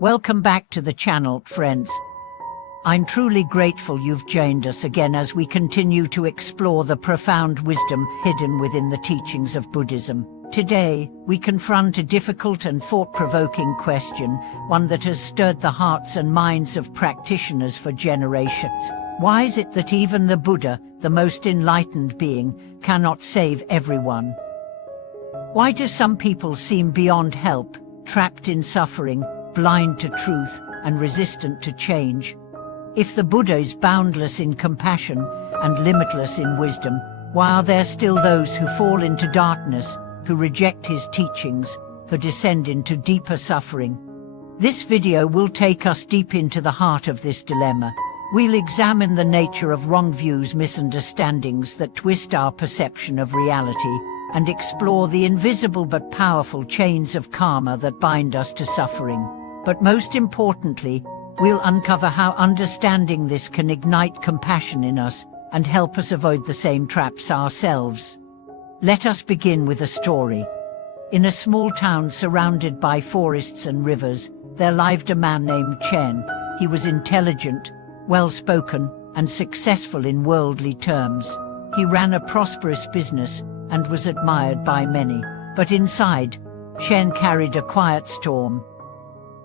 Welcome back to the channel, friends. I'm truly grateful you've joined us again as we continue to explore the profound wisdom hidden within the teachings of Buddhism. Today, we confront a difficult and thought-provoking question, one that has stirred the hearts and minds of practitioners for generations. Why is it that even the Buddha, the most enlightened being, cannot save everyone? Why do some people seem beyond help, trapped in suffering, blind to truth, and resistant to change? If the Buddha is boundless in compassion and limitless in wisdom, why are there still those who fall into darkness, who reject his teachings, who descend into deeper suffering? This video will take us deep into the heart of this dilemma. We'll examine the nature of wrong views, misunderstandings that twist our perception of reality, and explore the invisible but powerful chains of karma that bind us to suffering. But most importantly, we'll uncover how understanding this can ignite compassion in us and help us avoid the same traps ourselves. Let us begin with a story. In a small town surrounded by forests and rivers, there lived a man named Chen. He was intelligent, well-spoken, and successful in worldly terms. He ran a prosperous business and was admired by many. But inside, Chen carried a quiet storm.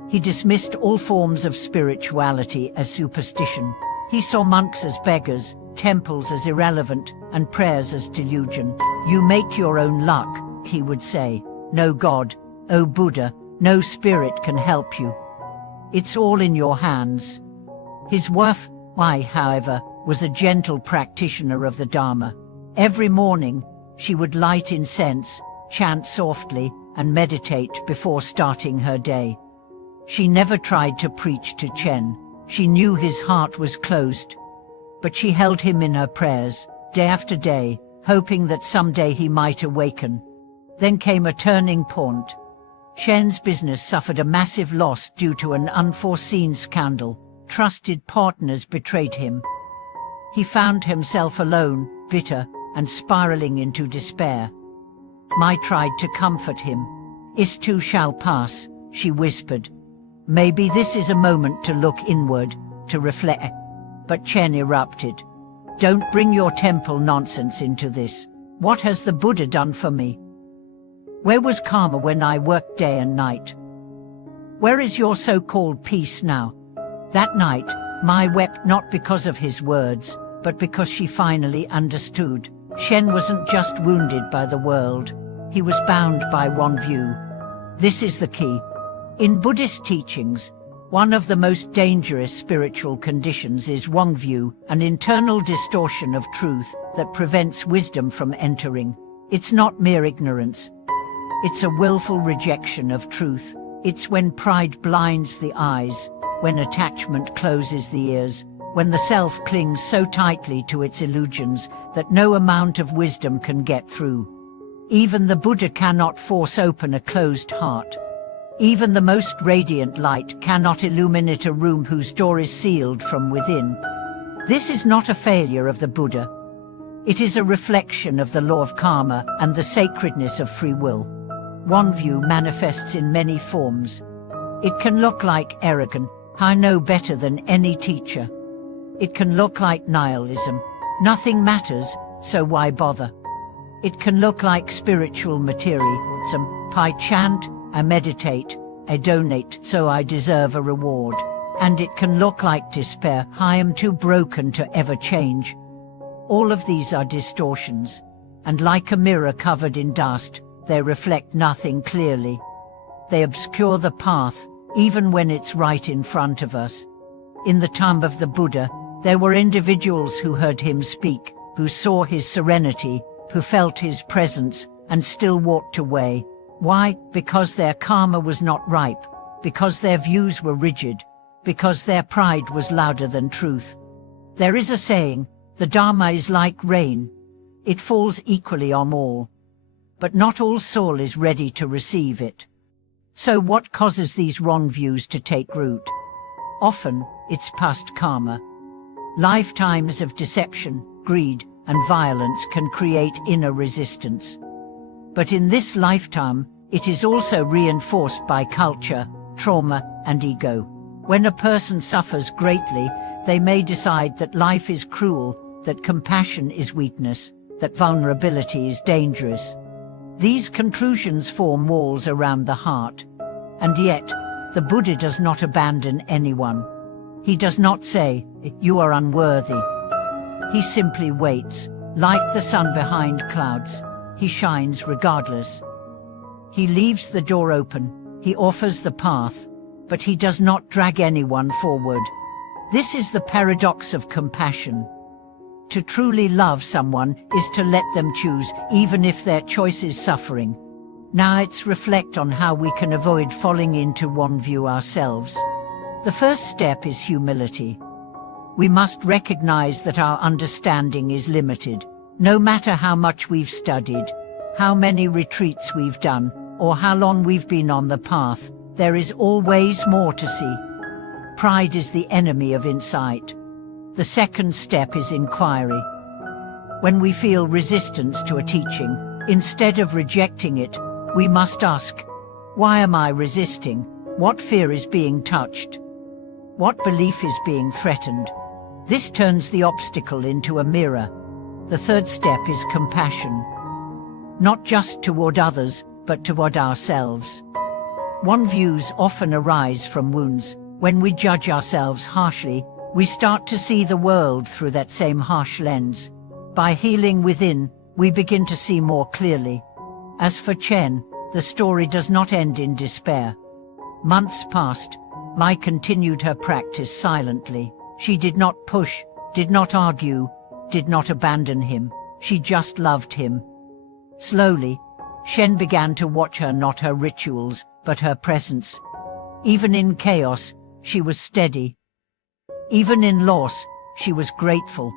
He dismissed all forms of spirituality as superstition. He saw monks as beggars, temples as irrelevant, and prayers as delusion. "You make your own luck," he would say. "No God, oh Buddha, no spirit can help you. It's all in your hands." His wife, however, was a gentle practitioner of the Dharma. Every morning, she would light incense, chant softly, and meditate before starting her day. She never tried to preach to Chen. She knew his heart was closed. But she held him in her prayers, day after day, hoping that someday he might awaken. Then came a turning point. Chen's business suffered a massive loss due to an unforeseen scandal. Trusted partners betrayed him. He found himself alone, bitter, and spiraling into despair. Mai tried to comfort him. "This too shall pass," she whispered. "Maybe this is a moment to look inward, to reflect." But Chen erupted. "Don't bring your temple nonsense into this. What has the Buddha done for me? Where was karma when I worked day and night? Where is your so-called peace now?" That night, Mai wept not because of his words, but because she finally understood. Chen wasn't just wounded by the world. He was bound by one view. This is the key. In Buddhist teachings, one of the most dangerous spiritual conditions is wrong view, an internal distortion of truth that prevents wisdom from entering. It's not mere ignorance. It's a willful rejection of truth. It's when pride blinds the eyes, when attachment closes the ears, when the self clings so tightly to its illusions that no amount of wisdom can get through. Even the Buddha cannot force open a closed heart. Even the most radiant light cannot illuminate a room whose door is sealed from within. This is not a failure of the Buddha. It is a reflection of the law of karma and the sacredness of free will. One view manifests in many forms. It can look like arrogance, "I know better than any teacher." It can look like nihilism, "Nothing matters, so why bother?" It can look like spiritual materialism, "I chant, I meditate, I donate, so I deserve a reward." And it can look like despair, "I am too broken to ever change." All of these are distortions, and like a mirror covered in dust, they reflect nothing clearly. They obscure the path, even when it's right in front of us. In the time of the Buddha, there were individuals who heard him speak, who saw his serenity, who felt his presence, and still walked away. Why? Because their karma was not ripe, because their views were rigid, because their pride was louder than truth. There is a saying, the Dharma is like rain. It falls equally on all. But not all soul is ready to receive it. So what causes these wrong views to take root? Often, it's past karma. Lifetimes of deception, greed, and violence can create inner resistance. But in this lifetime, it is also reinforced by culture, trauma, and ego. When a person suffers greatly, they may decide that life is cruel, that compassion is weakness, that vulnerability is dangerous. These conclusions form walls around the heart. And yet, the Buddha does not abandon anyone. He does not say, "You are unworthy." He simply waits. Like the sun behind clouds, he shines regardless. He leaves the door open, he offers the path, but he does not drag anyone forward. This is the paradox of compassion. To truly love someone is to let them choose, even if their choice is suffering. Now let's reflect on how we can avoid falling into one view ourselves. The first step is humility. We must recognize that our understanding is limited. No matter how much we've studied, how many retreats we've done, or how long we've been on the path, there is always more to see. Pride is the enemy of insight. The second step is inquiry. When we feel resistance to a teaching, instead of rejecting it, we must ask, why am I resisting? What fear is being touched? What belief is being threatened? This turns the obstacle into a mirror. The third step is compassion. Not just toward others, but toward ourselves. One views often arise from wounds. When we judge ourselves harshly, we start to see the world through that same harsh lens. By healing within, we begin to see more clearly. As for Chen, the story does not end in despair. Months passed. Mai continued her practice silently. She did not push, did not argue, did not abandon him. She just loved him. Slowly, Shen began to watch her, not her rituals, but her presence. Even in chaos, she was steady. Even in loss, she was grateful.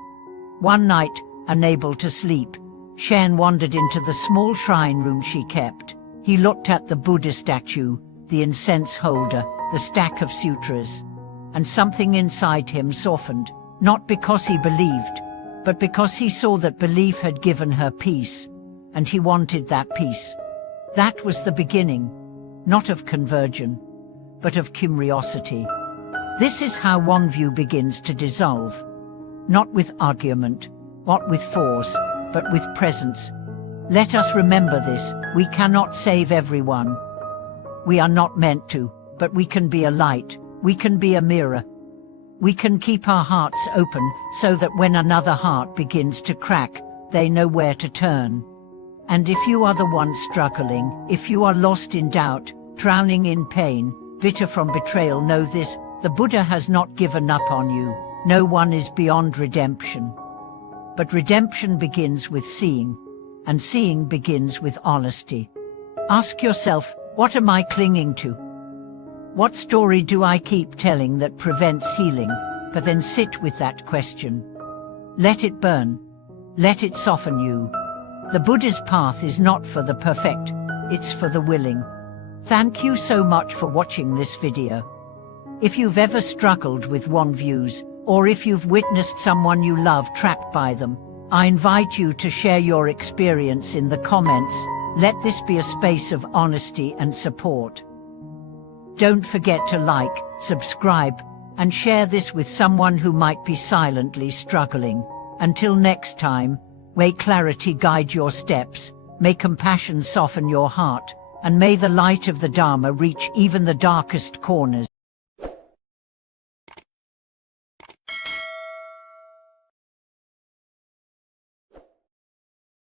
One night, unable to sleep, Shen wandered into the small shrine room she kept. He looked at the Buddha statue, the incense holder, the stack of sutras, and something inside him softened, not because he believed, but because he saw that belief had given her peace, and he wanted that peace. That was the beginning, not of conversion, but of curiosity. This is how one view begins to dissolve, not with argument, not with force, but with presence. Let us remember this: we cannot save everyone. We are not meant to, but we can be a light, we can be a mirror. We can keep our hearts open so that when another heart begins to crack, they know where to turn. And if you are the one struggling, if you are lost in doubt, drowning in pain, bitter from betrayal, know this: the Buddha has not given up on you. No one is beyond redemption. But redemption begins with seeing, and seeing begins with honesty. Ask yourself, what am I clinging to? What story do I keep telling that prevents healing? But then sit with that question. Let it burn. Let it soften you. The Buddha's path is not for the perfect, it's for the willing. Thank you so much for watching this video. If you've ever struggled with wrong views, or if you've witnessed someone you love trapped by them, I invite you to share your experience in the comments. Let this be a space of honesty and support. Don't forget to like, subscribe, and share this with someone who might be silently struggling. Until next time, may clarity guide your steps, may compassion soften your heart, and may the light of the Dharma reach even the darkest corners.